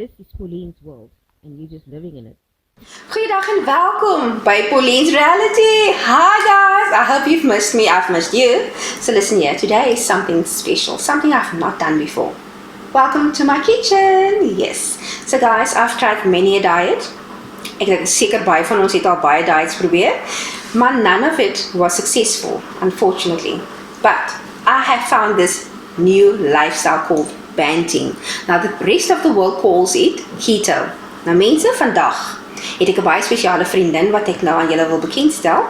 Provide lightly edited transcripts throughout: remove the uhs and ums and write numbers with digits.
This is Pauline's world, and you're just living in it. Goeiedag en welkom by Pauline's Reality. Hi guys, I hope you've missed me, I've missed you. So listen here, today is something special, something I've not done before. Welcome to my kitchen, yes. So guys, I've tried many a diet. Ek dink seker baie van ons het al baie diets probeer, maar none of it was successful, unfortunately. But I have found this new lifestyle called Banting. Now the rest of the world calls it Keto. Nou mense, vandag het ek 'n baie spesiale vriendin wat ek nou aan julle wil bekendstel.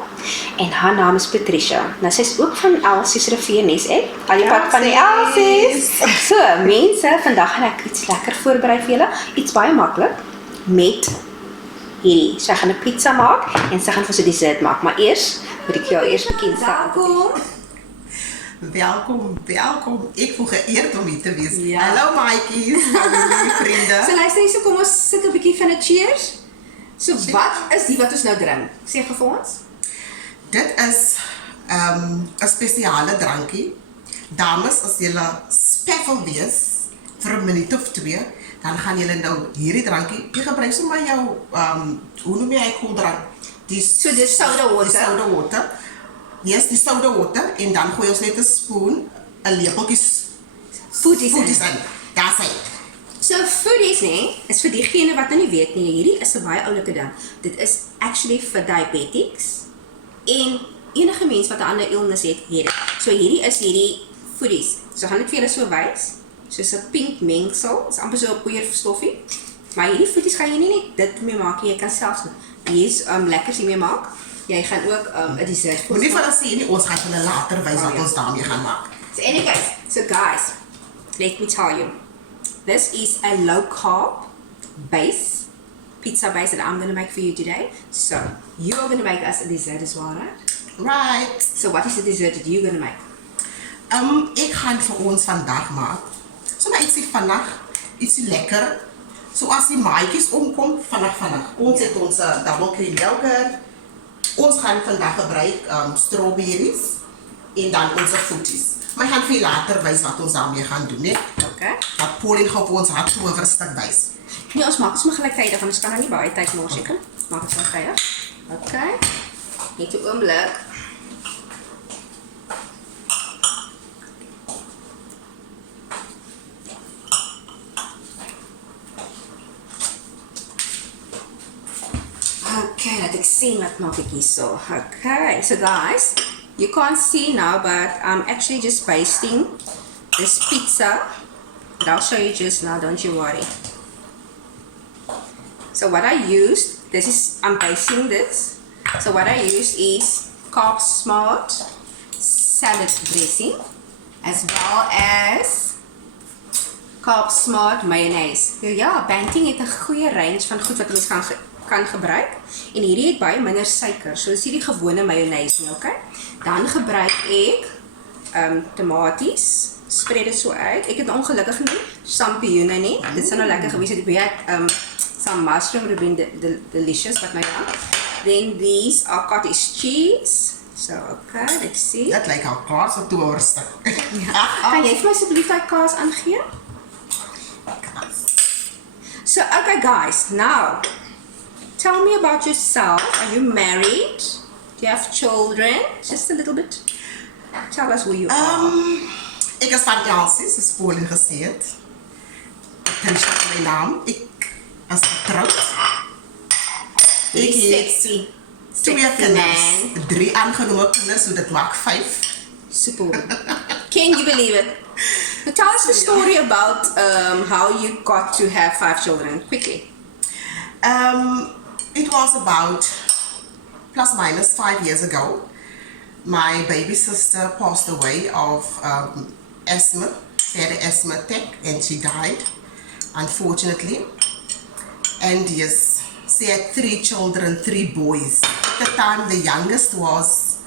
En haar naam is Patricia. Nou sy is ook van Elsie's Riviernes, al die pad van die Elsie's. So, mense, vandag gaan ek iets lekker voorberei vir julle. Iets baie maklik met hierdie. Sy gaan 'n pizza maak en sy gaan vir so dessert maak. Maar eers moet ek jou eers bekendstel. Welkom. Ek voel geëerd om hier te wees. Ja. Hallo maatjies, my vriende. So luister hier, so kom ons sit 'n bietjie van 'n cheers. So wat is die wat ons nou drink? Sê vir ons. Dit is 'n spesiale drankie. Dames, as julle speffel wees vir 'n minuut of 2, dan gaan julle nou hierdie drankie, jy gebruik sommer jou hoe noem jy koeldrank? So dis soda water. Die soda water. Yes, die soda water en dan gooi ons net 'n spoon, 'n lepeltjie Foodies in. Daar's hy. So foodies, is vir diegene wat nou nie weet nie, hierdie is 'n baie oulike ding. Dit is actually vir diabetics en enige mens wat 'n ander illness het, het dit. So hierdie is hierdie foodies. So gaan ek vir julle so wys, soos 'n pink mengsel, is amper so 'n poeierstoffie. Maar hierdie foodies gaan jy nie net dit mee maak nie, jy kan selfs hier's lekkers hiermee maak. Jy gaan ook 'n dessert Moenie vir hulle sê nie, ons gaan hulle later wys wat ons daarmee gaan maak. So anyways, so guys, let me tell you. This is a low carb base, pizza base that I'm going to make for you today. So, you are going to make us a dessert as well, right? Right. So, what is the dessert that you're going to make? Ek gaan vir ons vandag maak. So maar ietsie vinnig, ietsie lekker. So as die maatjies omkom, vinnig. Ons het ons double cream yogurt. Ons gaan vandag gebruik strawberries en dan onze voeties. Maar ek gaan vir later wys wat ons daarmee gaan doen, né? Okay. Dat Pauline gaan vir ons haar towerstuk wys. Nee, ons maak maar gelyktydig, want ons kan nou nie baie tyd mors nie. Maak dit gelyktydig. Okay. Net 'n oomblik. Okay, laat ek sien wat maak ek hierso. Okay, so guys, you can't see now, but I'm actually just basting this pizza. But I'll show you just now, don't you worry. So what I used, I'm basting this. So what I used is Carb Smart salad dressing, as well as Carb Smart mayonnaise. Ja, Banting het 'n goeie range van goed wat ons kan gebruik. En hierdie het baie minder suiker. So dis hierdie gewone mayonnaise nie, okay? Dan gebruik ek tomaties. Spread dit so uit. Ek het ongelukkig nie champignon nie. Dit sou nou lekker gewees het. Ek weet some mushroom would have been delicious, but nou ja. Then these are cottage cheese. So okay, let's see. Dit lyk al klaar so towerstuk. Kan jy vir my asseblief daai kaas aangee? So okay guys, now tell me about yourself. Are you married? Do you have children? Just a little bit. Tell us who you are. Ek is van Elsie's, soos Pauline gesê het. Patricia is my naam. Ek is getrouwd. Ek sexy. 2 kinders. 3 aangenome kinders, so dit maak 5. Super. Can you believe it? But tell us the story about how you got to have 5 children, quickly. It was about plus minus 5 years ago. My baby sister passed away of asthma. She had an asthma attack and she died, unfortunately. And yes, she had 3 children, 3 boys. At the time, the youngest was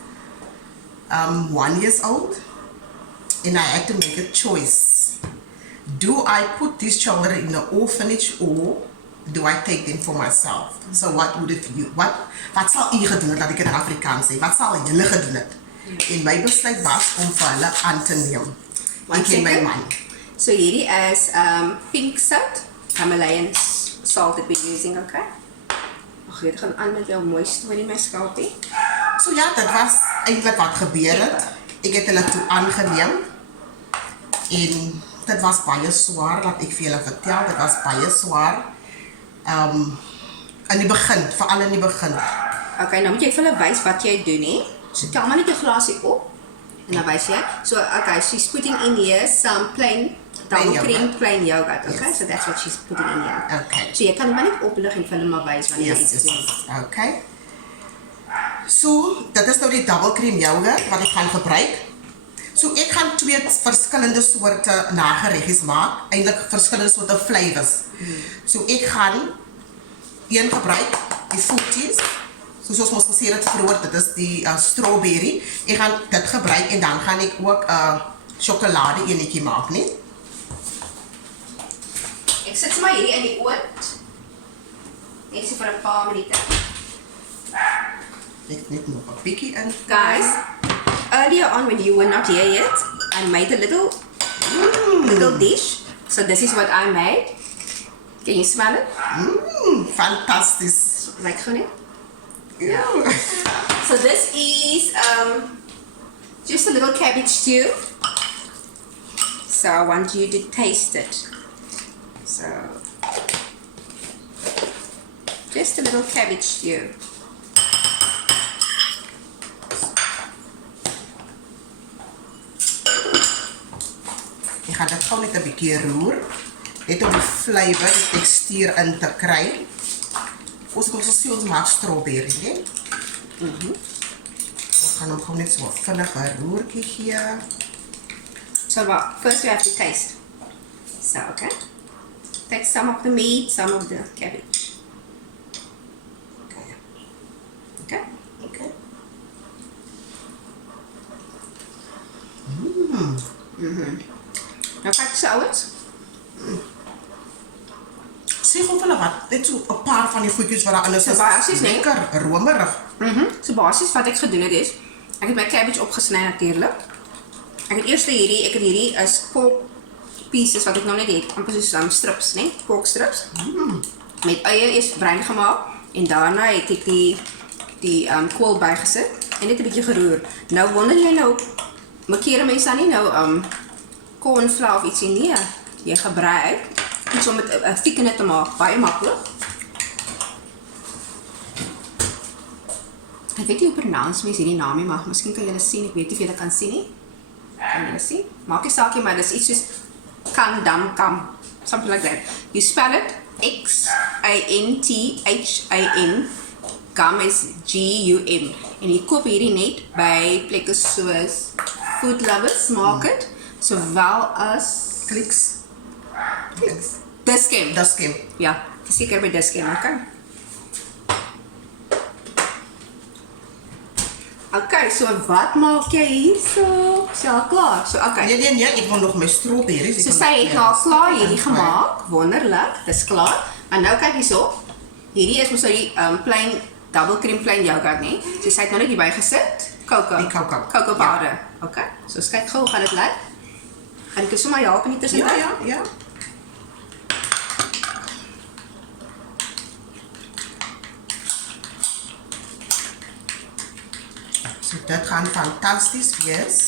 1 year old, and I had to make a choice. Do I put these children in an orphanage or do I take them for myself? So what would it you? Wat sal u gedoen het, dat ek in Afrikaans sê? Wat sal julle gedoen het? En my besluit was om vir hulle aan te neem. Ek en my man. So hierdie is pink sout. Himalayan salt that we're using, okay? Ag, dit gaan aan met jou mooi storie, my skalpie. So ja, dit was eintlik wat gebeur het. Ek het hulle toe aangeneem. En dit was baie swaar, wat ek vir julle vertel. Dit was baie swaar. In die begin, veral in die begin. Okay, nou moet jy vir hulle wys wat jy doen, hè? So tel maar net jou glasie op. En dan wys jy. So, okay, she's putting in here some plain double cream plain yogurt. Okay, Yes. so that's what she's putting in here. Okay. So jy kan hom maar net oplig en vir hulle maar wys wanneer jy iets doen. Okay. So, dit is nou die double cream yoghurt wat ek gaan gebruik. So, ek gaan 2 verskillende soorte nagereggies maak. Eintlik verskillende soorte flavors. So, ek gaan een gebruik, die fruities. So, soos ons gesê het vroeër, dit is die strawberry. Ek gaan dit gebruik en dan gaan ek ook chocolade enetjie maak, nie? Ek sit maar hierdie in die oond. Net so vir 'n paar minute. Ek net nog 'n bietjie in. Guys, earlier on when you were not here yet, I made a little dish. So this is what I made. Can you smell it? Fantastisch. Like gewoon Yeah. So this is just a little cabbage stew. So I want you to taste it. So just a little cabbage stew. Ek gaan dit gou net 'n bietjie roer. Net om die flavor, die tekstuur in te kry. Ons maak strawberry, hè? Ons gaan hom gou net so 'n vinnige roertjie gee. So what? First you have to taste. So okay. Take some of the meat, some of the cabbage. Okay. Okay. Okay. Nou kyk so ouens. Sê gou vir hulle wat, net so 'n paar van die goedjies wat daarin is. So basies, nee. Lekker romerig. So basies wat ek gedoen het is, ek het my cabbage opgesny natuurlik. Ek het eers hierdie is pork pieces wat ek nou net het, amper soos strips, né? Pork strips. Met eie eers bruin gemaak en daarna het ek die kool bygesit en net 'n bietjie geroer. Nou wonder jy nou, maak mense dan nie nou cornflour of ietsie nie. Jy gebruik iets om dit 'n thickener te maak, baie maklik. Ek weet nie hoe pronounce mens hierdie naam nie, maar miskien kan julle sien, ek weet nie of julle kan sien nie. Kan julle sien? Maak nie saak nie, maar dis iets soos kam, something like that. You spell it Xanthan, gum is Gum. En jy koop hierdie net by plekke soos Food Lovers Market, sowel as Kliks. Dis-Chem. Dis-Chem. Ja, verseker by Dis-Chem, okay. Okay, so wat maak jy hierso? Is jy al klaar? So, okay. Nee, ek wil nog my strawberries. So sy het nou klaar hierdie gemaak, wonderlik, dis klaar. Maar nou kyk hierso, hierdie is mos die plain double cream plain yoghurt, nee. So sy het nou net hierby gesit, Die cocoa. Cocoa powder. Okay. So kyk gou, hoe gaan dit lyk? Gaan ek sommer help in die tussentyd? Ja. So dit gaan fantasties wees.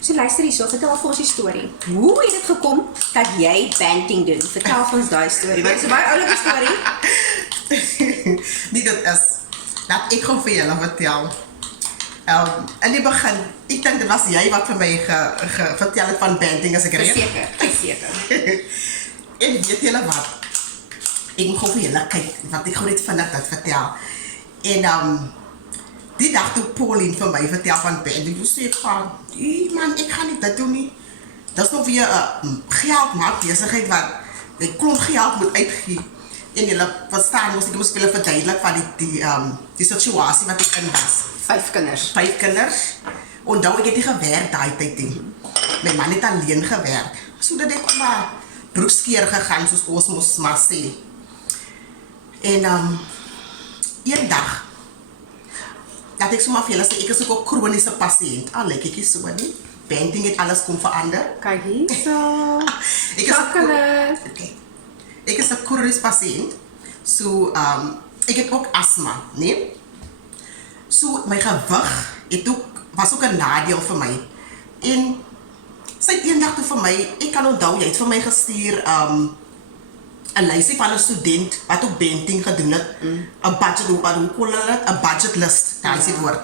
So luister hierso, vertel vir ons die storie. Hoe het dit gekom dat jy banting doen? Vertel vir ons daai storie. Want dit is 'n baie oulike storie. Nie dit is, laat ek gou vir julle vertel. In die begin, ek dink dit was jy wat vir my vertel het van banting as ek reg. Verseker. En weet julle wat? Ek moet gou vir julle kyk, wat ek gou net vinnig dit vertel. En die dag toe Pauline vir my vertel van banting, toe sê ek van, man, ek gaan nie dit doen nie. Dat is nog weer geld maak besigheid wat ek klomp geld moet uitgee. En julle verstaan, moes ek julle verduidelik van die situasie wat ek in was. 5 kinders. 5 kinders. Onthou ek het nie gewerk daai tyd nie. My man het alleen gewerk. So dat ek maar broekskeer gegaan soos ons mos maar sê. En een dag dat ek sommer vir julle sê ek is ook 'n kroniese pasiënt. Al lyk ek nie so nie. Banting het alles kom verander. Kijk hier zo. Ek is 'n Chocolate. okay. Ek is 'n kroniese pasiënt. So ek het ook asma, nee? So my gewig was ook 'n nadeel vir my. En sy het eendag toe vir my, ek kan onthou, jy het vir my gestuur 'n lysie van 'n student wat ook Banting gedoen het. 'n budget, hoe kon hulle dit? 'n budget list, daai is die woord.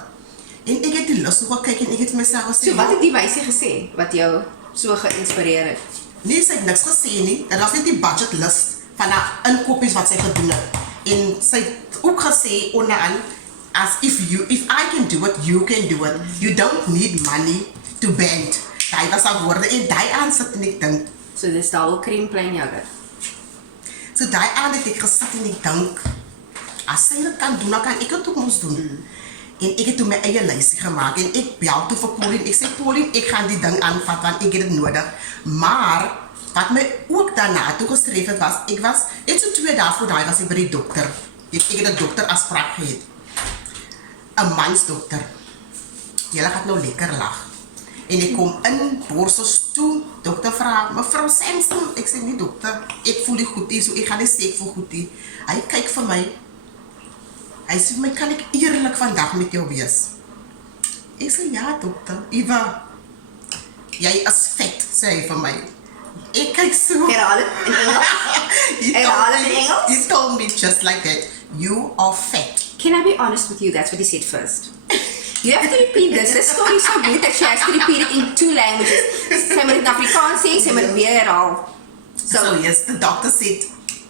En ek het die lys gekyk en ek het vir myself gesê, So wat het die meisie gesê wat jou so geïnspireer het? nee, sy het niks gesê nie. Dit was net die budget list van haar inkopies wat sy gedoen het. En sy het ook gesê onderaan, if I can do it, you can do it. You don't need money to band. Daai was haar woorde en daai aan sit en ek dink. So dis double cream plain yoghurt. So daai aan het ek gesit en ek dink, as sy dit kan doen, dan kan ek dit ook mos doen. En ek het toe my eie lysie gemaak en ek bel toe vir Pauline. Ek sê, Pauline, ek gaan die ding aanvat want ek het dit nodig. Maar wat my ook daarna toe gestreef het was, ek was net so 2 dae voor daai was ek by die dokter. Ek het 'n dokter afspraak gehad. 'n mansdokter. Julle gaan nou lekker lag. En ek kom in borsels toe, dokter vra, mevrou Samson, ek sê nie dokter, ek voel nie goed nie, so ek gaan nie sê ek voel goed nie. Hy kyk vir my. Hy sê vir my, kan ek eerlik vandag met jou wees? Ek sê, ja dokter, Eva, jy is vet, sê hy vir my. Ek kyk so. Herhaal dit in Engels. Herhaal dit in Engels. He told me just like that, you are fat. Can I be honest with you? That's what he said first. You have to repeat this. This story is so good that she has to repeat it in 2 languages. Sy moet dit in Afrikaans sê, sy moet dit weer herhaal. So yes, the doctor said,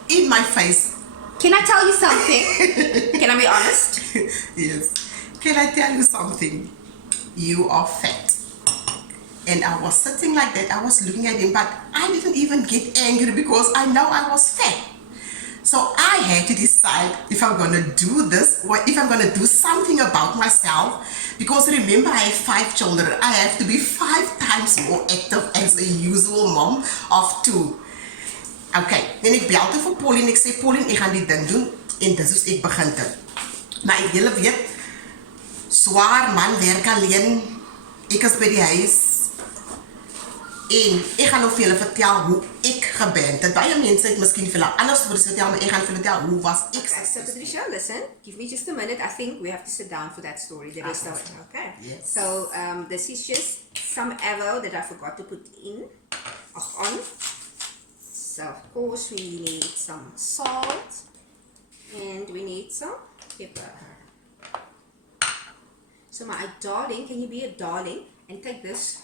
in my face, Can I tell you something? Can I be honest? yes, can I tell you something? You are fat. And I was sitting like that, I was looking at him, but I didn't even get angry because I know I was fat. So I had to decide if I'm going to do this or if I'm going to do something about myself. Because remember, I have 5 children. I have to be 5 times more active as a usual mom of 2. Okay, en ek bel toe vir Pauline, ek sê, Pauline, ek gaan die ding doen en dis hoe ek begin het. Maar ek julle weet, zwaar man werk alleen, ek is by die huis en ek gaan nou vir julle vertel hoe ek geband het. Baie mense het miskien vir julle anders voor vertel, maar ek gaan vir julle vertel hoe was ek. Okay, so Patricia, listen, give me just a minute. I think we have to sit down for that story, the rest of it. Okay. Yes. So this is just some avo that I forgot to put in, on. So of course we need some salt and we need some pepper. So my darling, can you be a darling and take this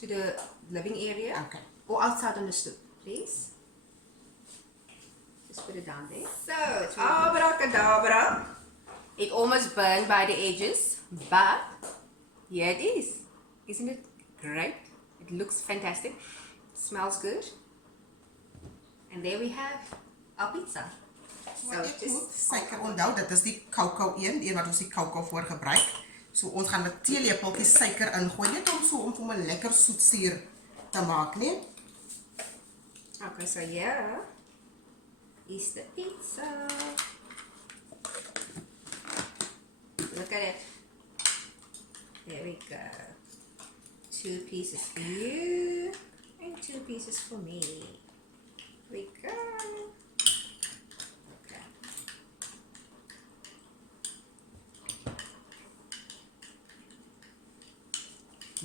to the living area? Okay. Or outside on the stoop, please. Just put it down there. So it's abracadabra. It almost burned by the edges, but here it is. Isn't it great? It looks fantastic. It smells good. And there we have our pizza. So ek moet suiker onthou, dit is die kakao een wat ons die kakao voor gebruik. So ons gaan 'n teelepeltjie suiker ingooi, net om vir hom 'n lekker soetsuur te maak, nee? Okay, so here is the pizza. Look at it. There we go. 2 pieces for you and 2 pieces for me. We go. Okay.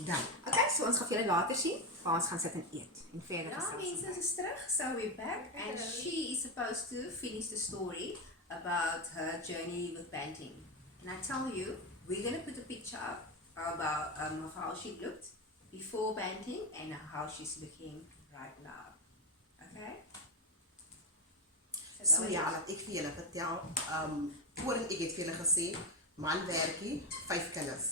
Dan. Okay, so ons gaan vir julle later sien. Waar ons gaan sit en eet. En verder Ja, mensen, ze is terug. So we're back. And she is supposed to finish the story about her journey with Banting. And I tell you, we're going to put a picture up about of how she looked before Banting and how she's looking right now. Okay? So ja, laat ek vir julle vertel, voordat ek het vir julle gesê, man werkie, 5 kinders.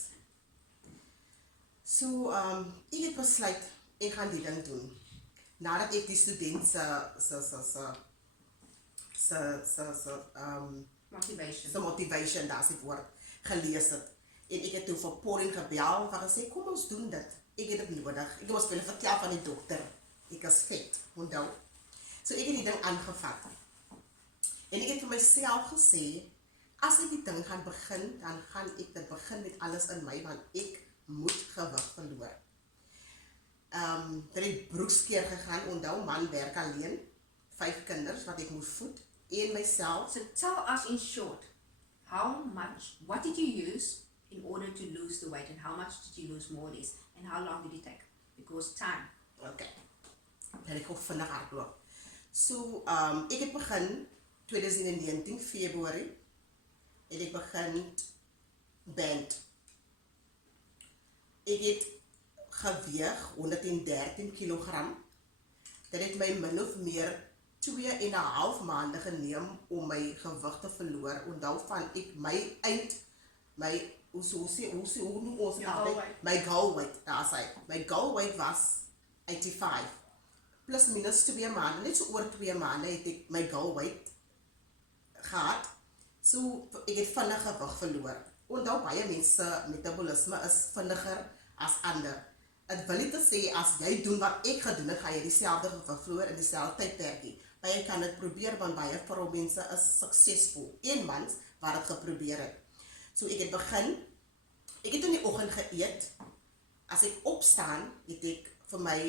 So, ek het besluit, ek gaan die ding doen. Nadat ek die student motivation, daar is die woord, gelees het. En ek het toe vir Pauline gebel, en gesê, kom ons doen dit. Ek het dit nodig. Ek was vir julle vertel van die dokter. Ek is vet, onthou. So ek het die ding aangevat. En ek het vir myself gesê, as ek die ding gaan begin, dan gaan ek dit begin met alles in my, want ek moet gewig verloor. Ter het broekskeer gegaan, onthou, man werk alleen, 5 kinders wat ek moet voed, en myself. So tell us in short, what did you use in order to lose the weight, and how much did you lose more or less, and how long did it take? Because time. Okay. Dat ek ook vinnig hardloop. So, ek het begin 2019 Februarie, en ek begin band. Ek het geweeg 113 kilogram. Dat het my min of meer 2,5 maande geneem om my gewig te verloor. Onthou van ek hoe noem ons Your goal altyd? weight. My goal weight, daar sê. My goal weight was 85. Plus minus 2 maande, net so oor 2 maande het ek my goal weight gehad. So ek het vinnig gewig verloor. Onthou baie mense metabolisme is vinniger as ander. Het wil nie te sê, as jy doen wat ek gedoen het, ga jy dieselfde gewig verloor in dieselfde tydperkie. Maar jy kan het probeer, want baie vroumense is suksesvol. 1 maand wat het geprobeer het. So ek het begin, ek het in die oggend geëet. As ek opstaan, het ek vir my,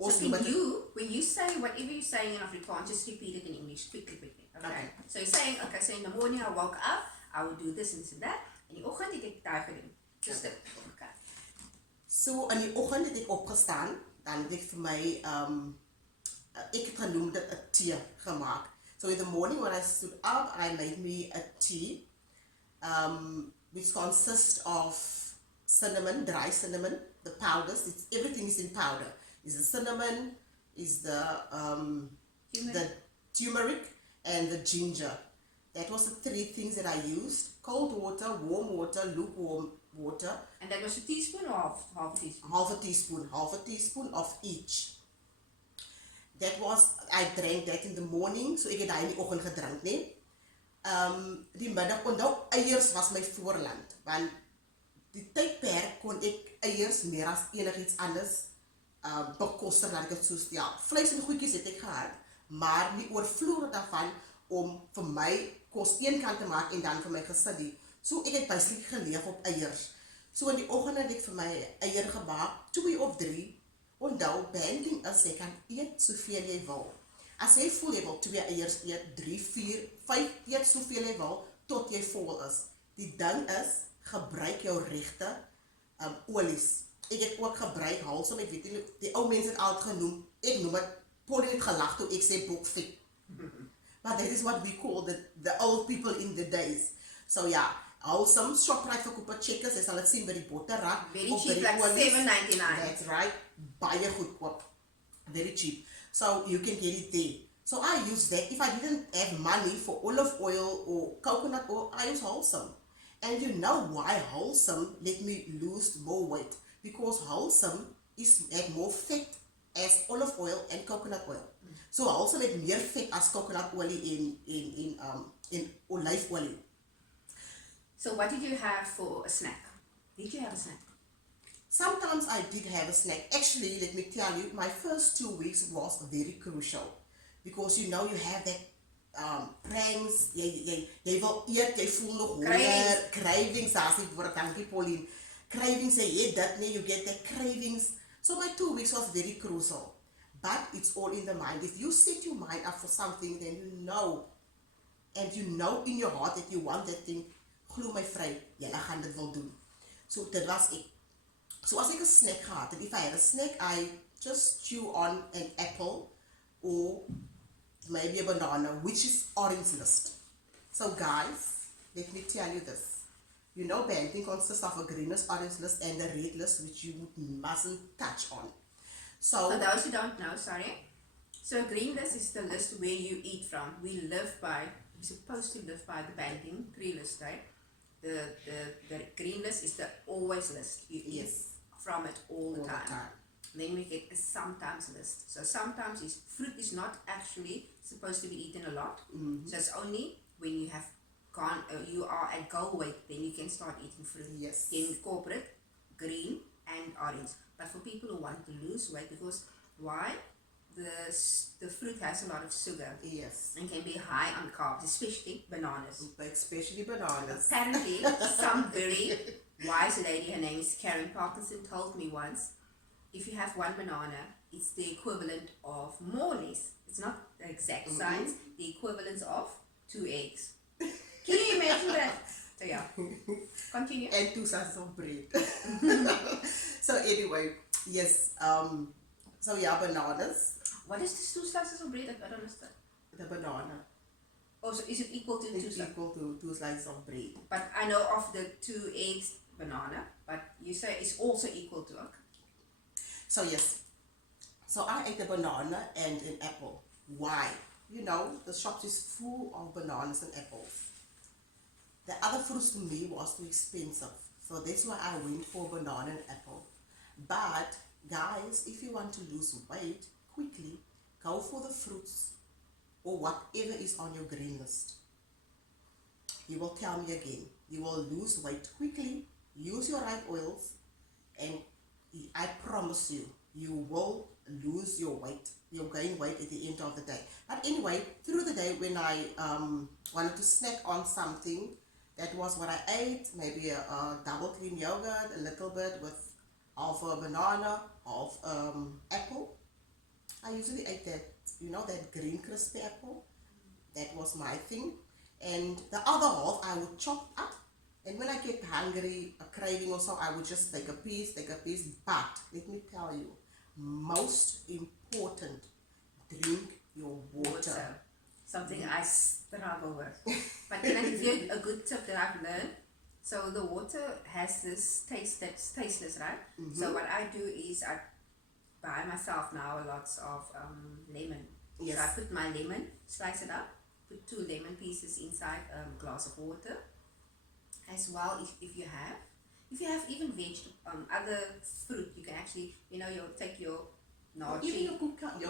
When you say whatever you're saying in Afrikaans, just repeat it in English quickly. Okay. So you're saying, so in the morning I woke up, I would do this and this and that. In die oggend het ek daai gedoen. Just dit. Okay. So in die oggend het ek opgestaan, dan het ek vir my, ek het genoem dit 'n tee gemaak. So in the morning when I stood up, I made me a tea, which consists of cinnamon, dry cinnamon, the powders, everything is in powder. Is the cinnamon, is the turmeric, and the ginger. That was the 3 things that I used. Cold water, warm water, lukewarm water. And that was a teaspoon or half a teaspoon? Half a teaspoon of each. That was, I drank that in the morning, so ek het daai in die oggend gedrink, nee. Die middag, onthou, eiers was my voorland, want die tydperk kon ek eiers meer as enigiets anders bekostig, laat ek het so stel. Vleis en goedjies het ek gehad, maar die oorvloer daarvan om vir my kos een kant te maak en dan vir my gesin. So ek het basically geleef op eiers. So in die oggend het ek vir my eier gemaak, 2 of 3. Onthou, Banting is, jy kan eet soveel jy wil. As jy voel jy wil 2 eiers eet, 3, 4, 5, eet soveel jy wil, tot jy vol is. Die ding is, gebruik jou regte olies. Ek het ook gebruik halsom, ek weet nie, die ou mense het altyd genoem, ek noem het, Pauline het gelag toe ek sê bokvet. But that is what we call the old people in the days. So yeah, wholesome, Shoprite verkoop het checkers, jy sal het sien by die botterrak. Very cheap, like $7.99. That's right, baie goedkoop. Very cheap. So you can get it there. So I use that. If I didn't have money for olive oil or coconut oil, I use wholesome. And you know why wholesome let me lose more weight? Because wholesome had more fat as olive oil and coconut oil. So wholesome had meer vet as coconut oil in olive oil. So what did you have for a snack? Did you have a snack? Sometimes I did have a snack. Actually, let me tell you, my first 2 weeks was very crucial. Because you know you have that pranks, jy wil eet, jy voel nog honger, cravings, as die woord, dankie Pauline, cravings, jy het dit nie, you get that cravings. So my 2 weeks was very crucial, but it's all in the mind. If you set your mind up for something, then you know, and you know in your heart that you want that thing, glo my vry, jy gaan dit wil doen. So dit was ek. So as ek 'n snack gehad, and if I had a snack, I just chew on an apple, or maybe a banana, which is orange list. So guys, let me tell you this. You know Banting consists of a greenish orange list and a red list, which you mustn't touch on. So For those who don't know, sorry. So green list is the list where you eat from. We're supposed to live by the Banting 3 list, right? The green list is the always list. You eat from it all the time. Then we get a sometimes list. So sometimes fruit is not actually supposed to be eaten a lot. So it's only when you have you are at goal weight, then you can start eating fruit. Yes. Then incorporate green and orange. But for people who want to lose weight, because why? The fruit has a lot of sugar. Yes. And can be high on carbs, especially bananas. Especially bananas. Apparently, some very wise lady, her name is Karen Parkinson, told me once, if you have one banana, it's the equivalent of more or less. It's not the exact science. The equivalence of 2 eggs. Can you imagine that? So yeah, continue. And 2 slices of bread. So anyway, yes. So yeah, bananas. What is this 2 slices of bread? I don't understand. The banana Oh, so is it equal to 2 is slices? equal to 2 slices of bread. But I know of the 2 eggs banana, but you say it's also equal to okay. So yes. So I ate a banana and an apple. Why? You know, the shops is full of bananas and apples. The other fruits to me was too expensive. So that's why I went for banana and apple. But guys, if you want to lose weight quickly, go for the fruits or whatever is on your green list. You will tell me again. You will lose weight quickly. Use your right oils, and I promise you, you will lose your weight. You'll gain weight at the end of the day. But anyway, through the day when I wanted to snack on something, that was what I ate. Maybe a double cream yogurt, a little bit with half a banana, half apple. I usually ate that, you know, that green crispy apple. That was my thing. And the other half I would chop up. And when I get hungry, a craving or so, I would just take a piece. But let me tell you, most important, drink your water. Something I struggle with. But can I give you a good tip that I've learned? So the water has this taste that's tasteless, right? So what I do is I buy myself now lots of lemon. Yes. So I put my lemon, slice it up, put 2 lemon pieces inside a glass of water. As well, if you have even other fruit, you can actually, you know, you'll take your nachi, Even your cucumber,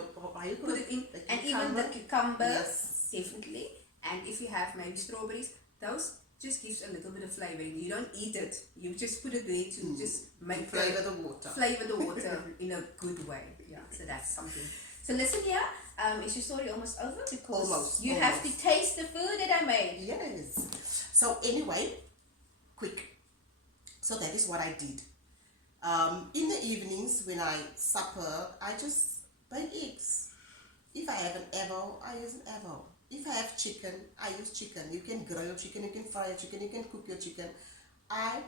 put it in, and even the cucumber, yes, definitely. And if you have maybe strawberries, those just gives a little bit of flavoring. You don't eat it, you just put it there to just make flavor the water. Flavor the water in a good way. Yeah, so that's something. So listen here, is your story almost over? Because you have to taste the food that I made. Yes. So anyway, quick. So that is what I did. In the evenings when I supper, I just bake eggs. If I have an apple, I use an apple. If I have chicken, I use chicken. You can grill your chicken, you can fry your chicken, you can cook your chicken. I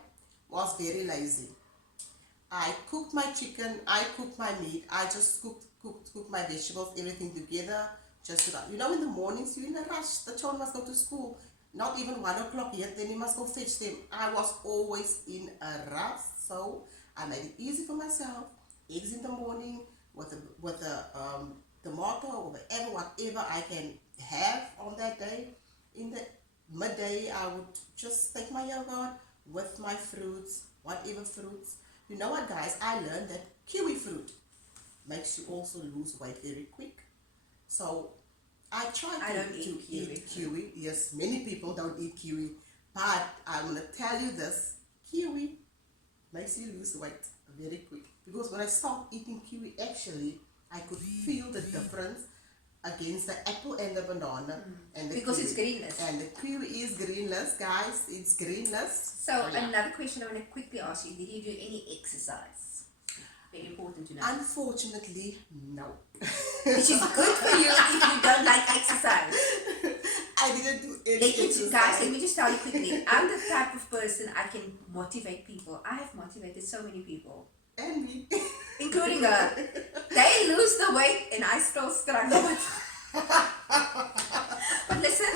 was very lazy. I cooked my chicken, I cooked my meat, I just cooked my vegetables, everything together. Just so that, you know, in the mornings you're in a rush. The children must go to school. Not even 1 o'clock yet, then you must go fetch them. I was always in a rush, so I made it easy for myself. Eggs in the morning with a tomato or whatever I can have on that day. In the midday, I would just take my yogurt with my fruits, whatever fruits. You know what, guys? I learned that kiwi fruit makes you also lose weight very quick. So I try to eat kiwi. Yes, many people don't eat kiwi, but I'm gonna tell you this: kiwi makes you lose weight very quick. Because when I stopped eating kiwi, actually, I could feel the difference against the apple and the banana and the because kiwi. it's greenless. And the kiwi is greenless, guys. It's greenless. So another question I want to quickly ask you: did you do any exercise? Very important to know. Unfortunately, no. Which is good for you if you don't like exercise. I didn't do any exercise. Guys, let me just tell you quickly. I'm the type of person I can motivate people. I have motivated so many people. And me. Including her. They lose the weight and I still struggle with But listen,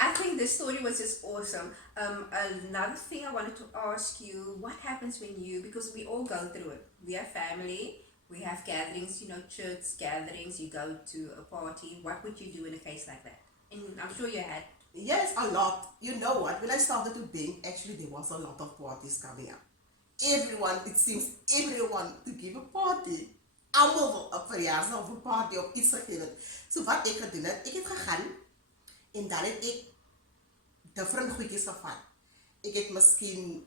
I think this story was just awesome. Another thing I wanted to ask you, what happens when you, because we all go through it. We have family, we have gatherings, you know, church gatherings, you go to a party. What would you do in a case like that? And I'm sure you had. Yes, a lot. You know what? When I started to bake, actually there was a lot of parties coming up. It seems everyone to give a party. Almal wil 'n verjaarsdag of 'n party of iets gegee het. So wat ek gedoen het, ek het gegaan en dan het ek different goedjies gevat. Ek het miskien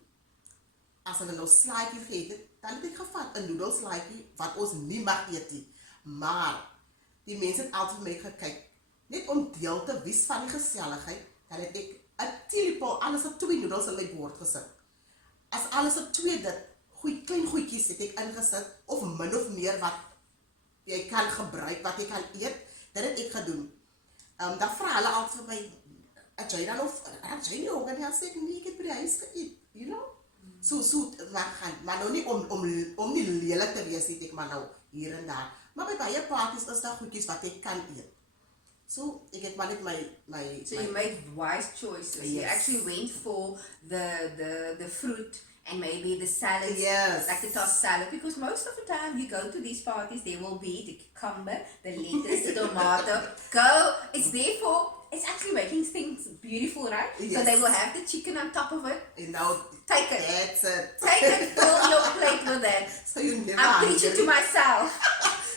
as hulle nou slaaitjie geëet het, dan het ek gevat 'n noedelslaaitjie wat ons nie mag eet nie. Maar die mense het altyd vir my gekyk. Net om deel te wees van die geselligheid, dan het ek 'n teelepel alles op 2 noedels in my bord gesit. As alles op 2 dit klein goedjies het ek ingesit, of min of meer wat jy kan gebruik, wat jy kan eet, dit het ek gedoen. Dan vra hulle altyd vir my, het jy dan of, het jy nie ook, en dan sê ek, nee, ek het by die huis geëet, you know? So, maar nou nie om nie lelijk te wees, het ek maar nou hier en daar. Maar by baie parties is daar goedjies wat ek kan eet. So, ek het maar net my So you made wise choices. You Yes. actually went for the fruit and maybe the salad, Yes. like the tossed salad, because most of the time you go to these parties, there will be the cucumber, the lettuce, the tomato. It's there for, it's actually making things beautiful, right? So Yes. they will have the chicken on top of it. you know, Take it. that's it. Take it, fill your plate with that. So you never I'm preaching to hungry. myself.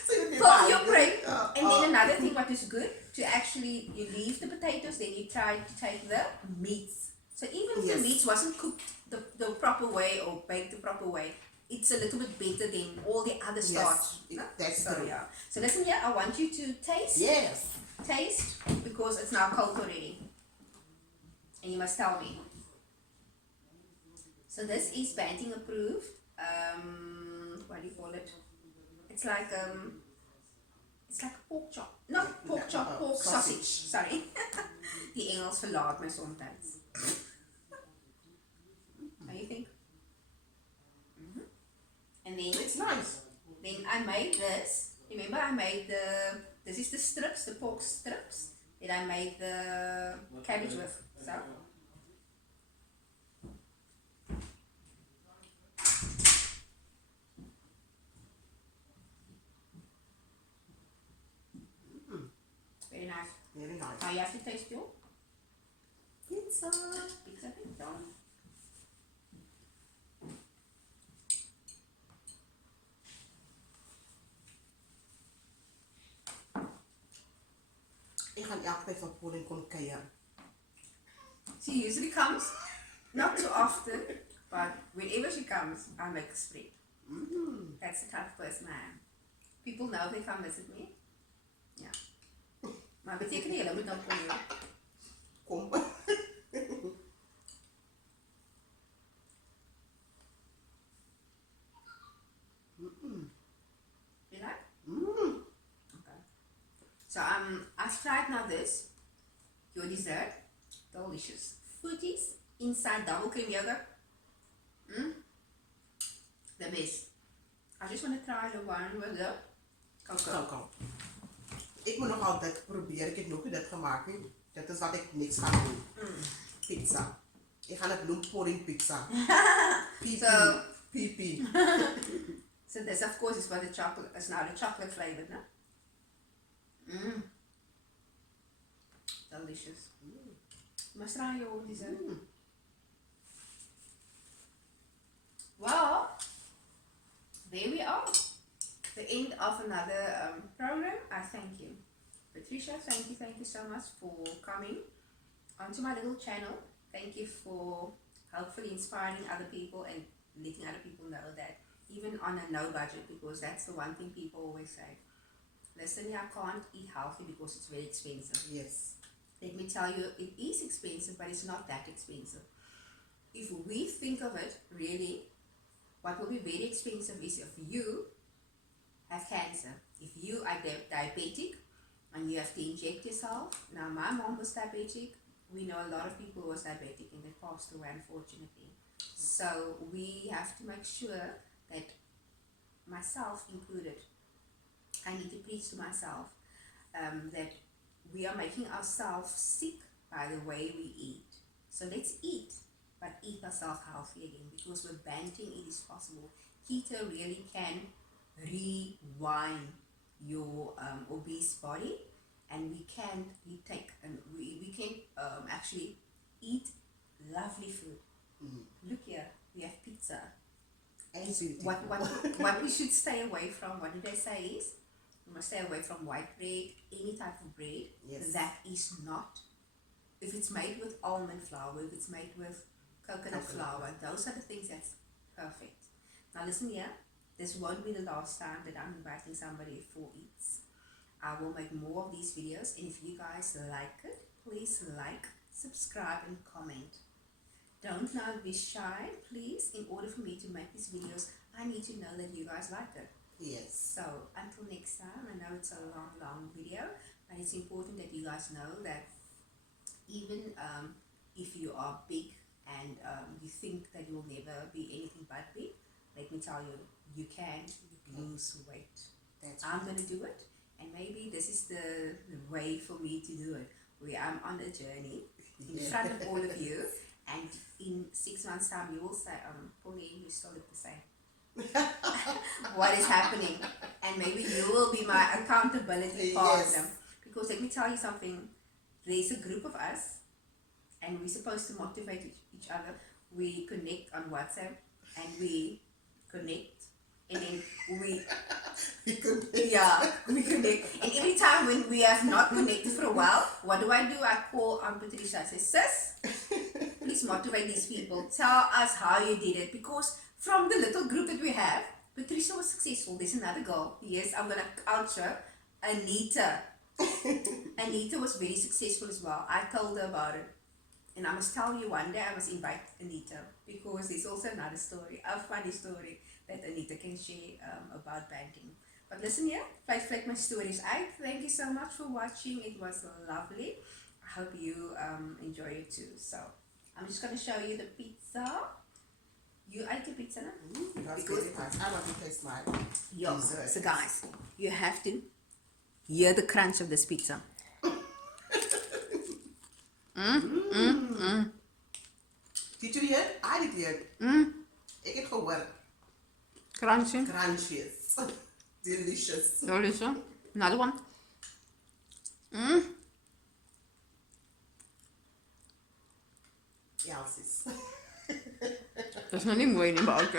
So you never Fill your hungry. plate. And then another thing what is good, to actually, you leave the potatoes, then you try to take the meats. So even if the Yes. meats wasn't cooked the proper way or baked the proper way, it's a little bit better than all the other starch. Yes, that's So true. yeah. So listen here, I want you to taste. Yes. Taste, because it's now cold already. And you must tell me. So this is Banting approved. What do you call it? It's like pork chop. Not pork chop, pork sausage. Sorry. Die Engels verlaat my sometimes. How you think? And then It's nice. I made this. Remember I made this is the strips, the pork strips. Then I made the cabbage with. So. Very nice. Very nice. Now you have to taste your Pizza. pizza. Ek gaan elke tyd van Pauline kom kuier. She usually comes, not too often, but whenever she comes, I make a spread. That's the type of person I am. People know they come visit me. Yeah. Maar beteken nie hulle moet dan kom nie. Kom. You like? Okay. So I've tried now this, your dessert, delicious. Fruities inside double cream yogurt. The best. I just want to try the one with the cocoa. Kom. Ek moet nog altyd probeer, ek het nog nie dit gemaak nie. Dit is wat ek niks gaan doen. Pizza. Ek gaan dit noem Pauline pizza. PP. So- PP. So this of course is what the chocolate is now the chocolate flavored, no? Delicious. You must try your dessert. Well, there we are. The end of another program. I thank you. Patricia, thank you so much for coming onto my little channel. Thank you for hopefully inspiring other people and letting other people know that even on a no budget, because that's the one thing people always say. Listen, I can't eat healthy because it's very expensive. Yes. Let me tell you, it is expensive, but it's not that expensive. If we think of it, really, what will be very expensive is if you have cancer, if you are diabetic and you have to inject yourself. Now, my mom was diabetic. We know a lot of people who was diabetic and they passed away, unfortunately. So we have to make sure that, myself included, I need to preach to myself that we are making ourselves sick by the way we eat. So let's eat, but eat ourselves healthy again, because with Banting it is possible. Keto really can rewind your obese body, and we can actually eat lovely food. Look here, we have pizza. And beauty. What we should stay away from, what do they say is, we must stay away from white bread, any type of bread Yes. that is not, if it's made with almond flour, if it's made with coconut flour, those are the things that's perfect. Now listen here, this won't be the last time that I'm inviting somebody for eats. I will make more of these videos, and if you guys like it, please like, subscribe and comment. don't now be shy, please. In order for me to make these videos, I need to know that you guys like it. Yes. So until next time, I know it's a long video, but it's important that you guys know that even if you are big and you think that you'll never be anything but big, let me tell you, you can lose weight. I'm going to do it, and maybe this is the way for me to do it, where I'm on a journey in front of all of you, and in 6 months' time, you will say, Pauline, you still look the same. What is happening? And maybe you will be my accountability partner. Yes. Because let me tell you something, there's a group of us, and we're supposed to motivate each other. We connect on WhatsApp, and we connect, and then we connect. And every time when we have not connected for a while, what do? I call on Patricia. I say, sis, please motivate these people. Tell us how you did it. Because from the little group that we have, Patricia was successful. There's another girl. Yes, I'm going to culture Anita. Anita was very successful as well. I told her about it. And I must tell you, one day I must invite Anita, because there's also another story, a funny story that Anita can share about banking. But listen here, flight my stories out. Thank you so much for watching. It was lovely. I hope you enjoy it too. So I'm just going to show you the pizza. You ate your pizza now? That's Because- very nice. I want to taste my Yo, dessert. so guys, you have to hear the crunch of this pizza. Did you hear it? I did hear it. Ik heb gehoord. Crunchy. Crunches. Delicious. Delicious. Another one. Elsies. There's nothing worrying about it.